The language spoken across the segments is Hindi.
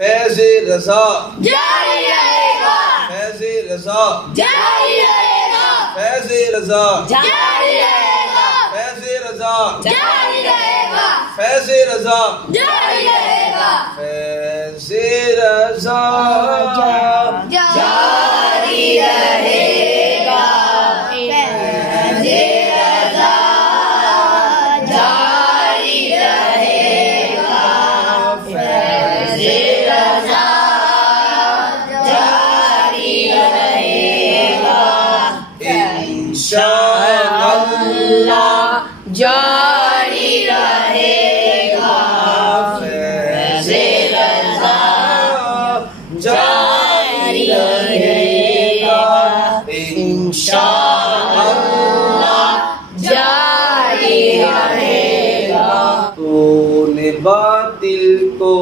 फैज़ रज़ा जारी रहेगा, फैज़ रज़ा जारी रहेगा, फैज़ रज़ा जारी रहेगा, फैज़ रज़ा जारी रहेगा, फैज़ रज़ा जारी रहेगा, फैज़ रज़ा जारी रहेगा, फैज़ रज़ा जारी रहेगा, फैज़ रज़ा जारी रहेगा, इंशाअल्लाह जारी रहेगा, फैज़ रज़ा जारी रहेगा, इंशाअल्लाह जारी रहेगा। तूने बातिल को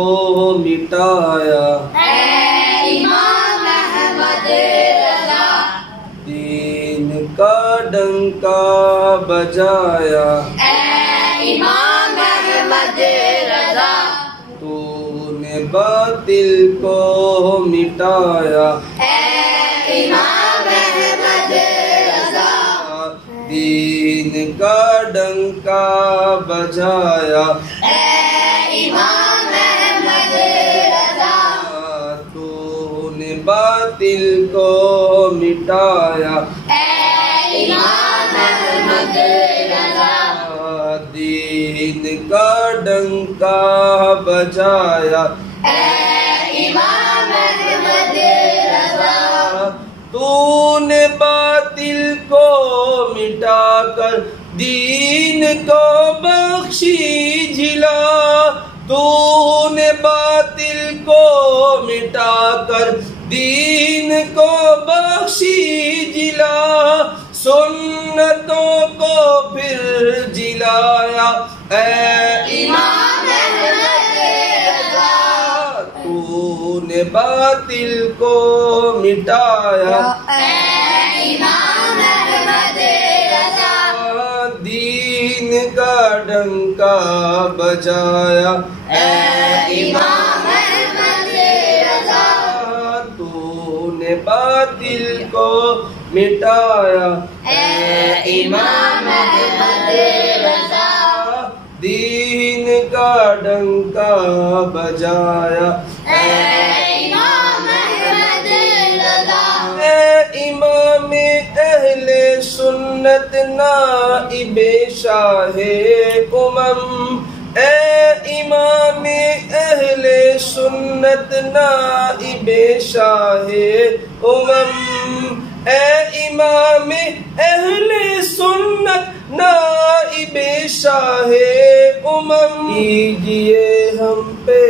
मिटाया, ऐ इमाम अहमद रज़ा, दीन का डंका बजाया, ऐ इमाम अहमद रज़ा, तूने बातिल को मिटाया, ऐ इमाम अहमद रज़ा, दीन का डंका बजाया, ऐ इमाम अहमद रज़ा, तूने बातिल को मिटाया, ऐ इमाम अहमद रज़ा, दीन का डंका बजाया, ऐ इमाम अहमद रज़ा, तूने बातिल को मिटाकर दीन को बख्शी जिला, तूने बातिल को मिटाकर दीन को बख्शी जिला, सुन्नतों को फिर जिलाया, ऐ इमाम अहमद रज़ा, तूने बातिल को मिटाया, ऐ इमाम अहमद रज़ा, दीन का डंका बजाया, ऐ इमाम अहमद रज़ा, तूने बातिल को मिटाया, ऐ इमाम अहमद रज़ा, दीन का डंका बजाया, ऐ इमाम अहमद रज़ा, ऐ इमाम अहले सुन्नत नाइबे शाहे उमम, ऐ इमाम अहले सुन्नत नाइबे शाहे उमम, ऐ इमाम अहले सुन्नत नाइबे शाहे उमम, कीजिए हम पे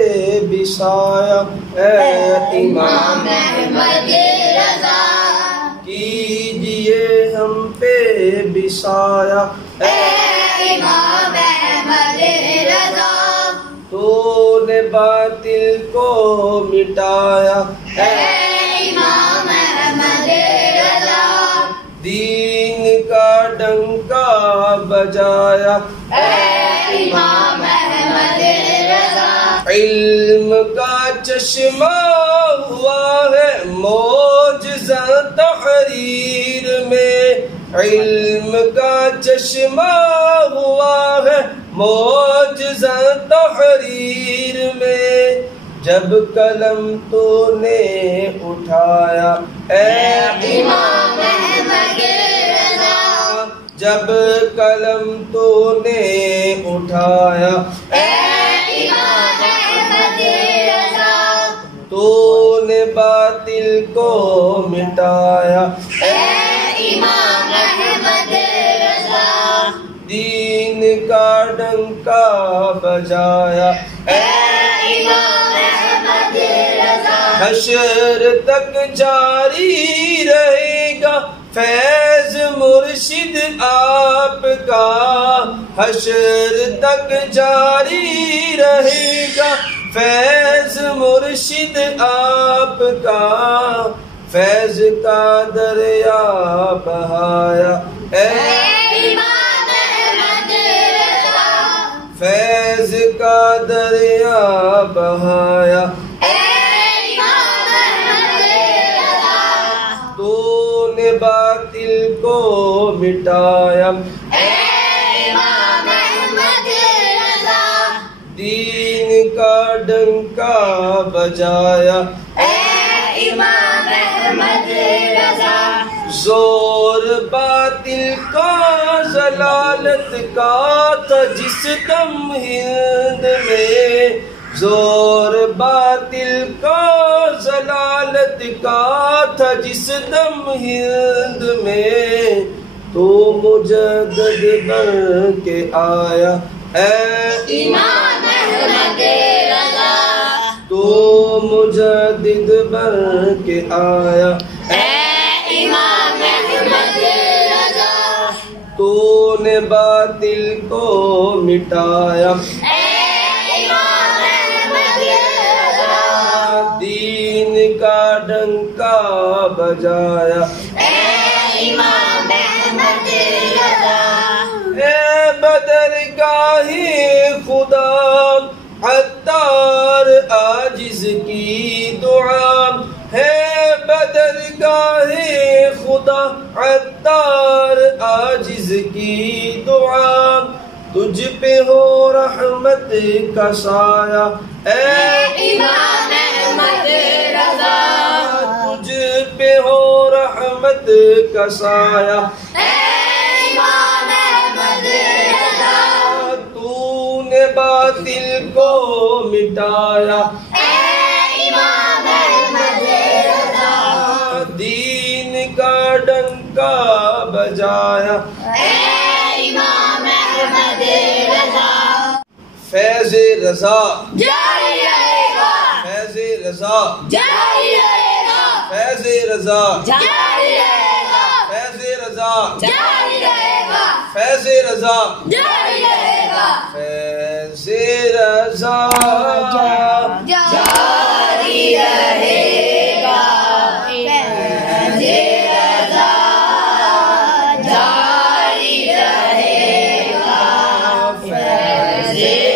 बिसाया, ऐ इमाम अहमद रज़ा, कीजिए हम पे बिसाया, ऐ इमाम अहमद रज़ा, तूने बातिल को मिटाया, ऐ इमाम अहमद रज़ा, दीन का डंका बजाया, ऐ इमाम अहमद रज़ा, इल्म का चश्मा हुआ है मौजज़ा तहरीर में, इल्म का चश्मा हुआ है मौजज़ा तहरीर में, जब कलम तूने उठाया, ऐ इमाम अहमद रज़ा, जब कलम तूने उठाया, ऐ इमाम अहमद रज़ा, तूने बातिल को मिटाया, ऐ इमाम अहमद रज़ा, दीन का डंका बजाया, ऐ इमाम अहमद रज़ा, हशर तक जारी रहेगा फैज मुर्शिद आपका, हशर तक जारी रहेगा फैज मुर्शिद आपका, फैज का दरिया बहाया, ऐ इमाम अहमद रज़ा, फैज का दरिया बहाया, ऐ को मिटाया, इमाम अहमद रज़ा, दीन का डंका बजाया, इमाम अहमद रज़ा, जोर बातिल का जलालत का था जिस दम हिंद में, जोर बातिल का जलालत का था जिस दम हिंद में, तो मुजद्दिद बन के आया इमाम अहमद रज़ा, तो मुजद्दिद बन के आया, इमाम अहमद रज़ा, तूने बातिल को मिटाया, इमाम अहमद रज़ा, दीन का डंका बजाया, इमाम अहमद रज़ा, ए बदरगाही खुदा अत्तार आजिज की दुआ है, बदरगाहे खुदा अत्तार आजिज की दुआ, तुझ पे हो रहमत का साया, इमाम अहमद रज़ा, तुझ पे हो रहमत का साया, इमाम अहमद रज़ा, तूने बातिल को मिटाया, इमाम अहमद रज़ा, दीन का डंका बजाया, इमाम अहमद रज़ा, फैज़ रज़ा, जारी रहेगा, फैज़ रज़ा, जारी रहेगा, फैज़ रज़ा, जारी रहेगा, फैज़ रज़ा, जारी रहेगा, फैज़ रज़ा, जारी रहेगा, फैज़ रज़ा, जारी रहेगा, फैज़ रज़ा, जारी रहेगा, फैज़